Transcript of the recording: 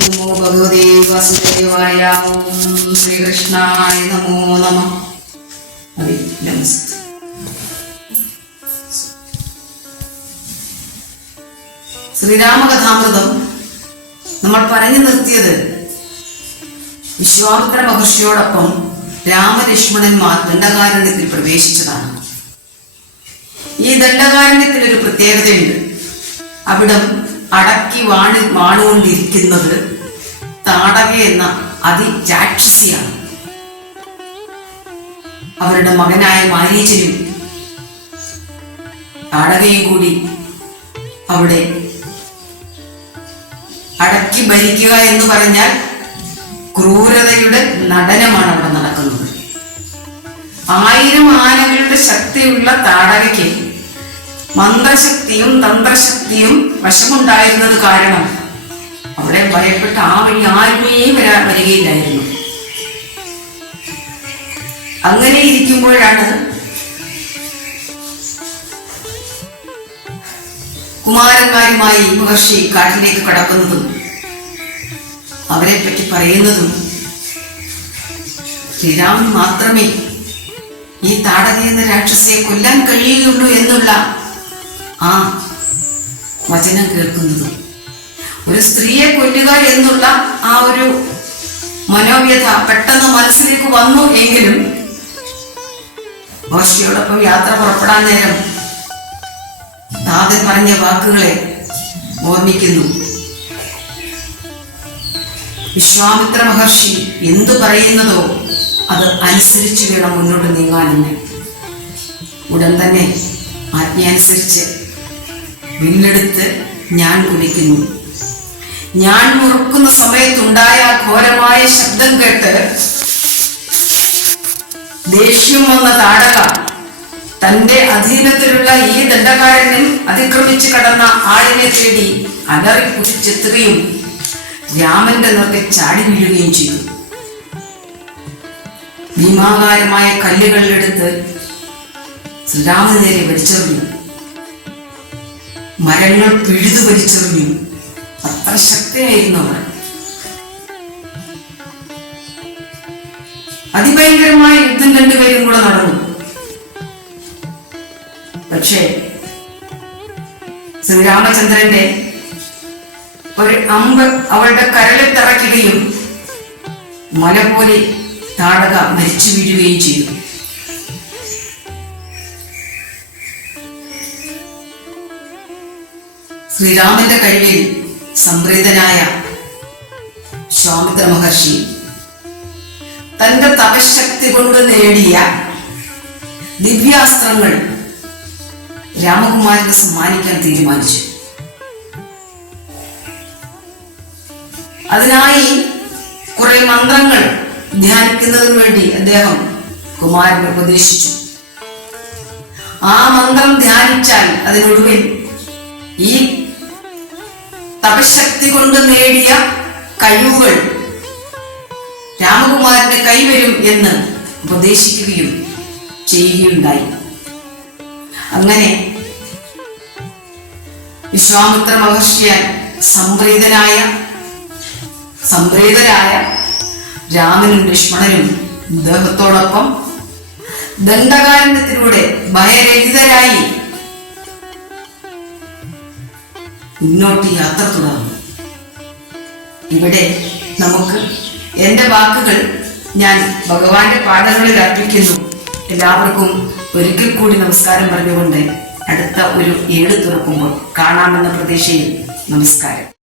നമോ ഭഗവതേ വാസുദേവായ ശ്രീകൃഷ്ണായ നമോ നമ നമസ്തേ ശ്രീരാമകഥാമൃതം നമ്മൾ പറഞ്ഞു നിർത്തിയത് വിശ്വാമിത്ര മഹർഷിയോടൊപ്പം രാമലക്ഷ്മണന്മാർ ദണ്ഡകാരണ്യത്തിൽ പ്രവേശിച്ചതാണ്. ഈ ദണ്ഡകാരണ്യത്തിൽ ഒരു പ്രത്യേകതയുണ്ട്. അവിടം അടക്കി വാണി വാണുകൊണ്ടിരിക്കുന്നത് താടക എന്ന അതിരാക്ഷസിയാണ് അവരുടെ മകനായ മാരീചനും താടകയും കൂടി അവിടെ അടക്കി ഭരിക്കുക എന്ന് പറഞ്ഞാൽ ക്രൂരതയുടെ നടനമാണ് അവിടെ നടക്കുന്നത്. ആയിരം ആനകളുടെ ശക്തിയുള്ള താടകയ്ക്ക് മന്ത്രശക്തിയും തന്ത്രശക്തിയും വശമുണ്ടായിരുന്നത് കാരണം അവിടെ ഭയപ്പെട്ട ആ വഴി ആരുമേ വരാ വരികയില്ലായിരുന്നു. അങ്ങനെ ഇരിക്കുമ്പോഴാണ് കുമാരന്മാരുമായി മഹർഷി കാട്ടിലേക്ക് കടക്കുന്നതും അവരെ പറ്റി പറയുന്നതും ശ്രീരാമൻ മാത്രമേ ഈ താടക എന്ന രാക്ഷസിയെ കൊല്ലാൻ കഴിയുകയുള്ളൂ എന്നുള്ള ആ വചനം കേൾക്കുന്നതും. ഒരു സ്ത്രീയെ കൊല്ലുക എന്നുള്ള ആ ഒരു മനോവ്യത പെട്ടെന്ന് മനസ്സിലേക്ക് വന്നു എങ്കിലും മഹർഷിയോടൊപ്പം യാത്ര പുറപ്പെടാൻ നേരം താതൻ പറഞ്ഞ വാക്കുകളെ ഓർമ്മിക്കുന്നു. വിശ്വാമിത്ര മഹർഷി എന്തു പറയുന്നതോ അത് അനുസരിച്ച് വേണം മുന്നോട്ട് നീങ്ങാനെന്ന്. ഉടൻ തന്നെ ആജ്ഞയനുസരിച്ച് വില്ലെടുത്ത് ഞാൻ കുനിക്കുന്നു. ഞാൻ മുറുക്കുന്ന സമയത്തുണ്ടായ ഘോരമായ ശബ്ദം കേട്ട് ദേഷ്യം വന്ന താടക തന്റെ അധീനത്തിലുള്ള ഈ ദണ്ഡകാരനും അതിക്രമിച്ചു കടന്ന ആളിനെ തേടി അലറി കുതിച്ചെത്തുകയും രാമന്റെ നേർക്ക് ചാടി വീഴുകയും ചെയ്തു. ഭീമാകാരമായ കല്ലുകളിലെടുത്ത് ശ്രീരാമനേരെ വലിച്ചെറിഞ്ഞു. മരങ്ങൾ പിഴുതു വലിച്ചെറിഞ്ഞു. അത്ര ശക്തിയായിരുന്നവർ അതിഭയങ്കരമായ യുദ്ധം രണ്ടുപേരും കൂടെ നടന്നു. പക്ഷേ ശ്രീരാമചന്ദ്രന്റെ ഒരു അമ്പ് അവളുടെ കരളിൽ തറയ്ക്കുകയും മല പോലെ താടക മരിച്ചു വീഴുകയും ചെയ്തു. ശ്രീരാമന്റെ കഴിവിൽ സംപ്രീതനായ സ്വാമിത്ര മഹർഷി തന്റെ തപശക്തി കൊണ്ട് നേടിയ ദിവ്യാസ്ത്രങ്ങൾ രാമകുമാരന് സമ്മാനിക്കാൻ തീരുമാനിച്ചു. അതിനായി കുറെ മന്ത്രങ്ങൾ ധ്യാനിക്കുന്നതിന് വേണ്ടി അദ്ദേഹം കുമാരനെ ഉപദേശിച്ചു. ആ മന്ത്രം ധ്യാനിച്ചാൽ അതിനൊടുവിൽ ഈ തപശക്തി കൊണ്ട് നേടിയ കഴിവുകൾ രാമകുമാരന്റെ കൈവരും എന്ന് ഉപദേശിക്കുകയും ചെയ്യുകയുണ്ടായി. അങ്ങനെ വിശ്വാമിത്ര മഹർഷിയാൽ സംപ്രീതനായ സംപ്രീതരായ രാമനും ലക്ഷ്മണനും ദേഹത്തോടൊപ്പം ദണ്ഡകാരണ്യത്തിലൂടെ ഭയരഹിതരായി മുന്നോട്ട് യാത്ര തുടർന്നു ഇവിടെ നമുക്ക് എന്റെ വാക്കുകൾ ഞാൻ ഭഗവാന്റെ പാദങ്ങളിൽ അർപ്പിക്കുന്നു. എല്ലാവർക്കും ഒരിക്കൽ കൂടി നമസ്കാരം പറഞ്ഞുകൊണ്ട് അടുത്ത ഒരു ഏഴ് തുറക്കുമ്പോൾ കാണാമെന്ന പ്രതീക്ഷയിൽ നമസ്കാരം.